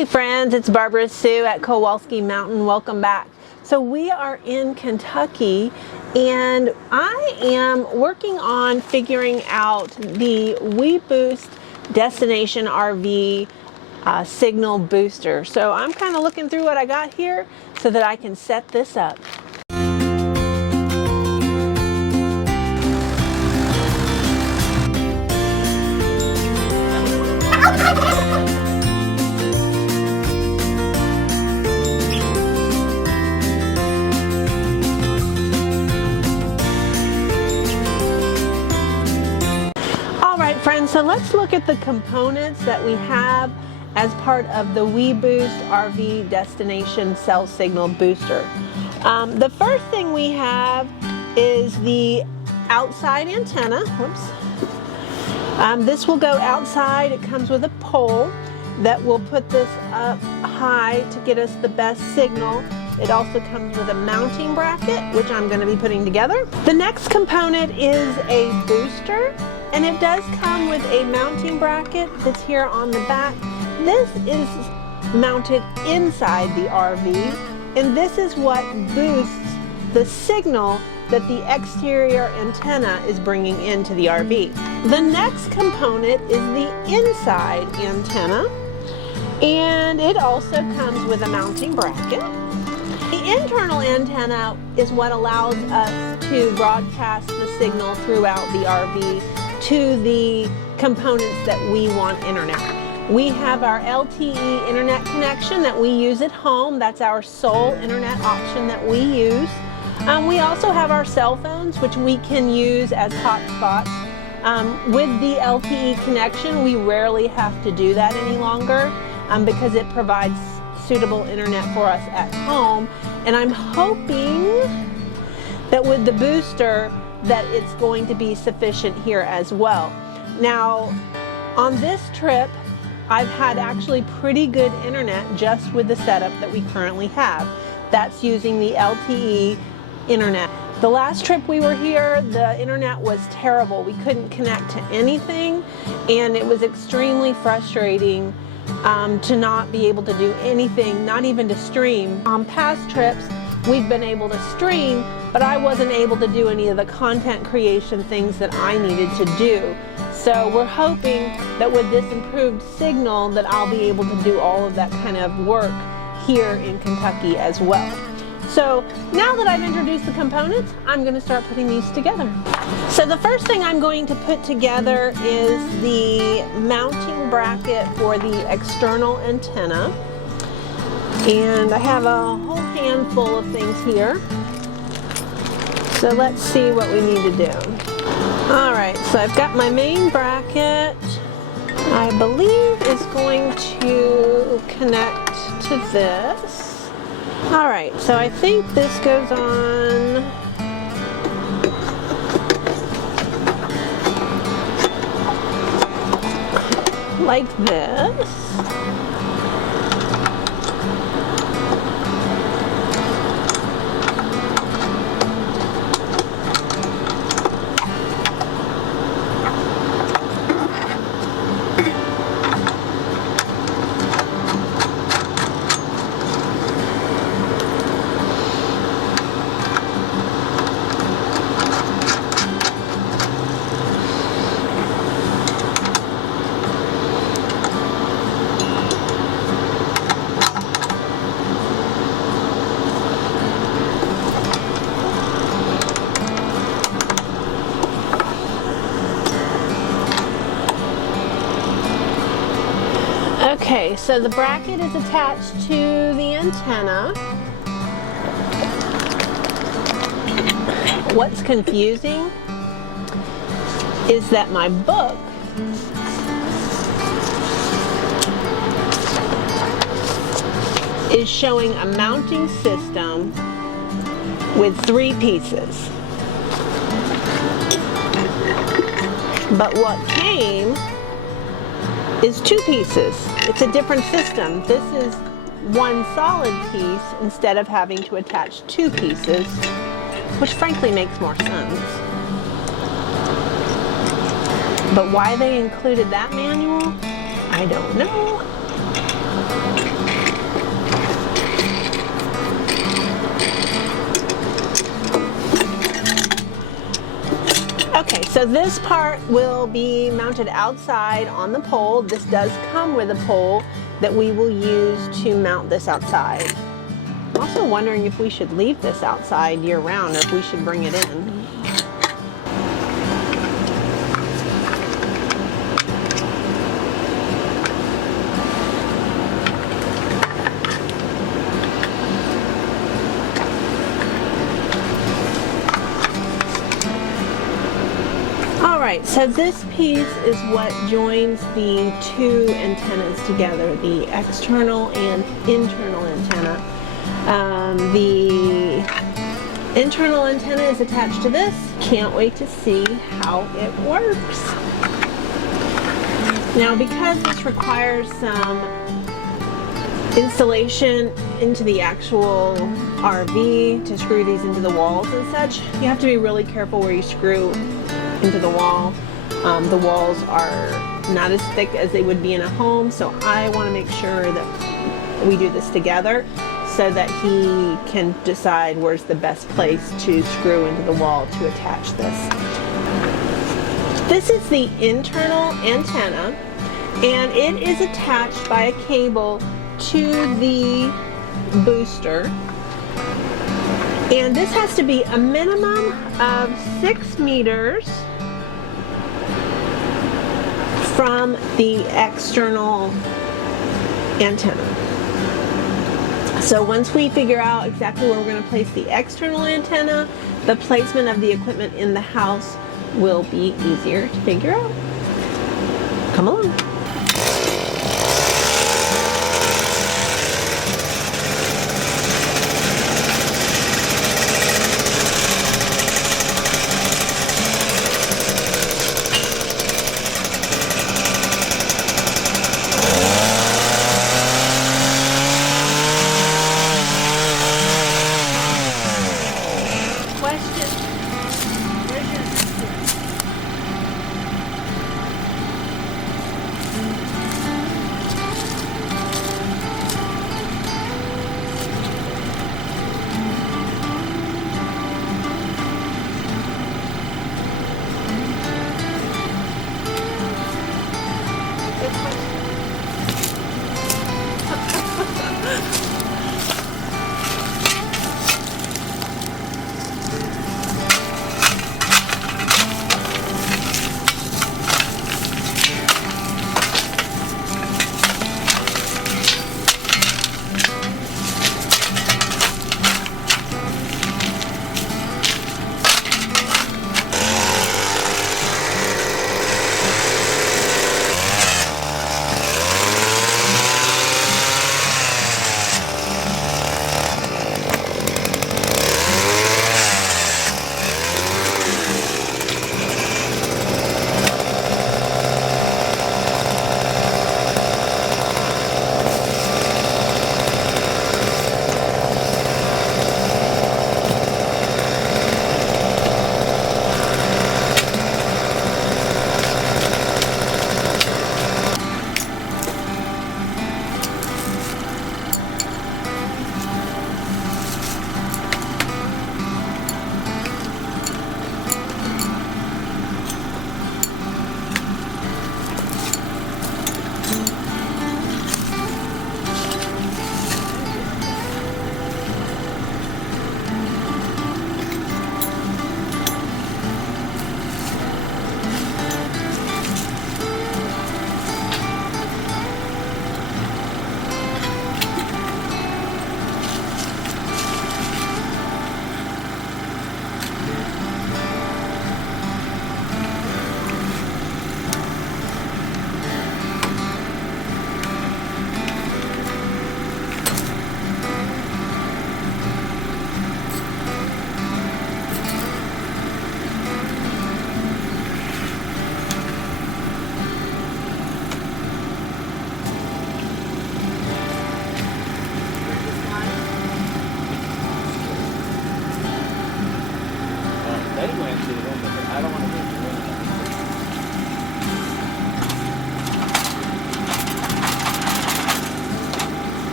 Hey friends, it's Barbra-SUE at Kowalski Mountain. Welcome back. So we are in Kentucky and I am working on figuring out the WeBoost destination RV signal booster. So I'm kind of looking through what I got here so that I can set this up. Friends, so let's look at the components that we have as part of the WeBoost RV Destination Cell Signal Booster. The first thing we have is the outside antenna. Whoops. This will go outside. It comes with a pole that will put this up high to get us the best signal. It also comes with a mounting bracket, which I'm going to be putting together. The next component is a booster. And it does come with a mounting bracket that's here on the back. This is mounted inside the RV, and this is what boosts the signal that the exterior antenna is bringing into the RV. The next component is the inside antenna, and it also comes with a mounting bracket. The internal antenna is what allows us to broadcast the signal throughout the RV to the components that we want internet. We have our LTE internet connection that we use at home. That's our sole internet option that we use. We also have our cell phones, which we can use as hotspots. With the LTE connection, we rarely have to do that any longer because it provides suitable internet for us at home. And I'm hoping that with the booster, that it's going to be sufficient here as well. Now, on this trip, I've had actually pretty good internet just with the setup that we currently have. That's using the LTE internet. The last trip we were here, the internet was terrible. We couldn't connect to anything, and it was extremely frustrating to not be able to do anything, not even to stream. On past trips, we've been able to stream, but I wasn't able to do any of the content creation things that I needed to do. So we're hoping that with this improved signal that I'll be able to do all of that kind of work here in Kentucky as well. So now that I've introduced the components, I'm going to start putting these together. So the first thing I'm going to put together is the mounting bracket for the external antenna. And I have a whole handful of things here. So let's see what we need to do. Alright, so I've got my main bracket. I believe is going to connect to this. Alright, so I think this goes on like this. Okay, so the bracket is attached to the antenna. What's confusing is that my book is showing a mounting system with 3 pieces. But what came is 2 pieces. It's a different system. This is one solid piece instead of having to attach 2 pieces, which frankly makes more sense. But why they included that manual, I don't know. So this part will be mounted outside on the pole. This does come with a pole that we will use to mount this outside. I'm also wondering if we should leave this outside year-round or if we should bring it in. Alright, so this piece is what joins the two antennas together, the external and internal antenna. The internal antenna is attached to this. Can't wait to see how it works. Now, because this requires some installation into the actual RV to screw these into the walls and such, you have to be really careful where you screw into the wall. The walls are not as thick as they would be in a home, so I want to make sure that we do this together so that he can decide where's the best place to screw into the wall to attach this. This is the internal antenna, and it is attached by a cable to the booster. And this has to be a minimum of 6 meters from the external antenna. So once we figure out exactly where we're going to place the external antenna, the placement of the equipment in the house will be easier to figure out. Come along.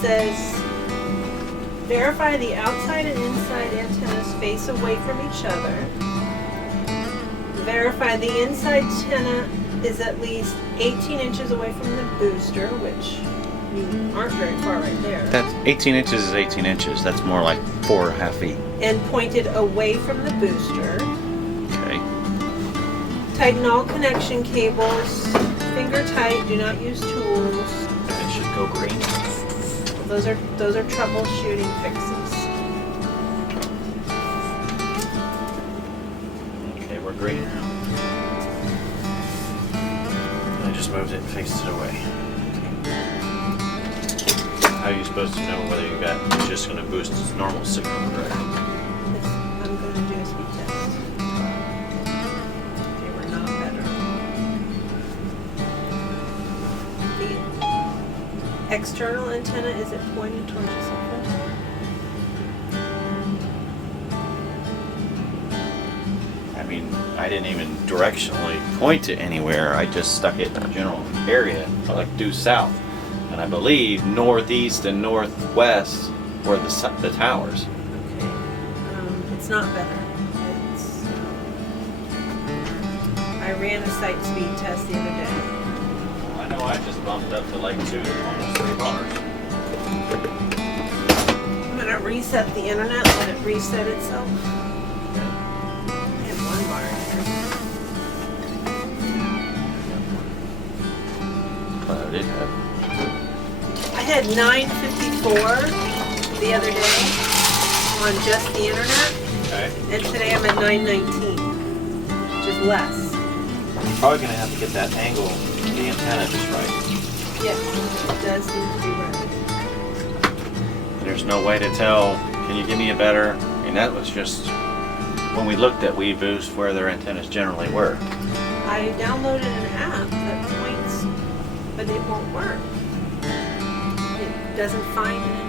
says, verify the outside and inside antennas face away from each other. Verify the inside antenna is at least 18 inches away from the booster, which you aren't very far right there. That's 18 inches is 18 inches. That's more like 4.5 feet. And pointed away from the booster. Okay. Tighten all connection cables. Finger tight. Do not use tools. And it should go green. Those are troubleshooting fixes. Okay, we're green now. I just moved it and faced it away. How are you supposed to know whether it's just going to boost its normal signal, correct? I'm going to do a speed test. Okay, we're not better. The external antenna, is it pointed towards the surface? I mean, I didn't even directionally point it anywhere. I just stuck it in a general area, like due south. And I believe northeast and northwest were the towers. Okay. It's not better. I ran a site speed test the other day. I know I just bumped up to like 2 to almost 3 bars. I'm going to reset the internet, let it reset itself. Okay. I have 1 bar here. I did have. I had 954 the other day on just the internet, Okay. and today I'm at 919, which is less. You're probably going to have to get that angle of the antenna just right. Yes, it does need to be right. There's no way to tell. Can you give me a better? I mean, that was just when we looked at WeBoost where their antennas generally were. I downloaded an app that points, but it won't work. It doesn't find an antenna.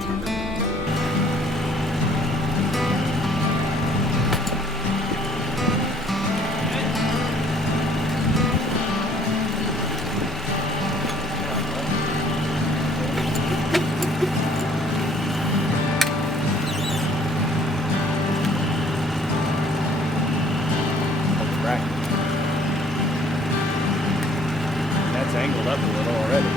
Right. That's angled up a little already.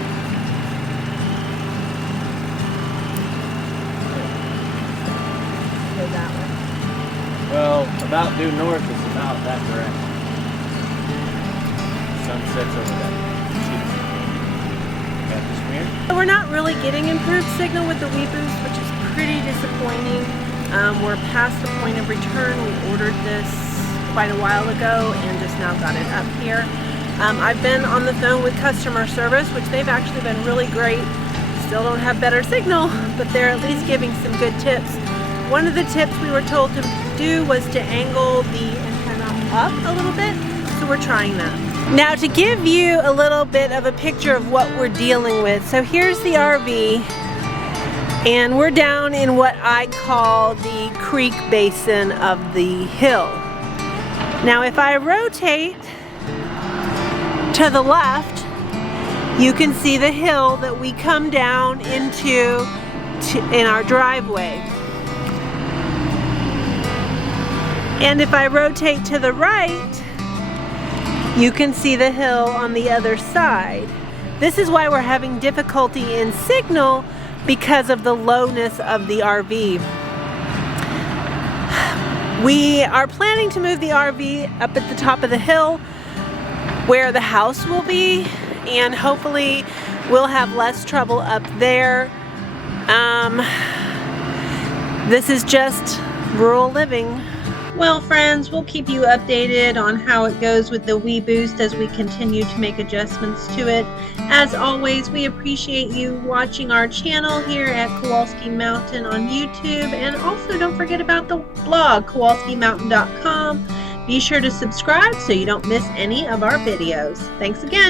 Go that way. Well, about due north is about that direction. Sun sets over that. Got this from here? We're not really getting improved signal with the WeBoost, which is pretty disappointing. We're past the point of return. We ordered this quite a while ago and just now got it up here. I've been on the phone with customer service, which they've actually been really great. Still don't have better signal, but they're at least giving some good tips. One of the tips we were told to do was to angle the antenna up a little bit, so we're trying that. Now, to give you a little bit of a picture of what we're dealing with, so here's the RV, and we're down in what I call the creek basin of the hill. Now, if I rotate to the left, you can see the hill that we come down into in our driveway. And if I rotate to the right, you can see the hill on the other side. This is why we're having difficulty in signal, because of the lowness of the RV. We are planning to move the RV up at the top of the hill where the house will be, and hopefully we'll have less trouble up there. This is just rural living. Well, friends, we'll keep you updated on how it goes with the WeBoost as we continue to make adjustments to it. As always, we appreciate you watching our channel here at Kowalski Mountain on YouTube, and also don't forget about the blog, kowalskimountain.com. Be sure to subscribe so you don't miss any of our videos. Thanks again.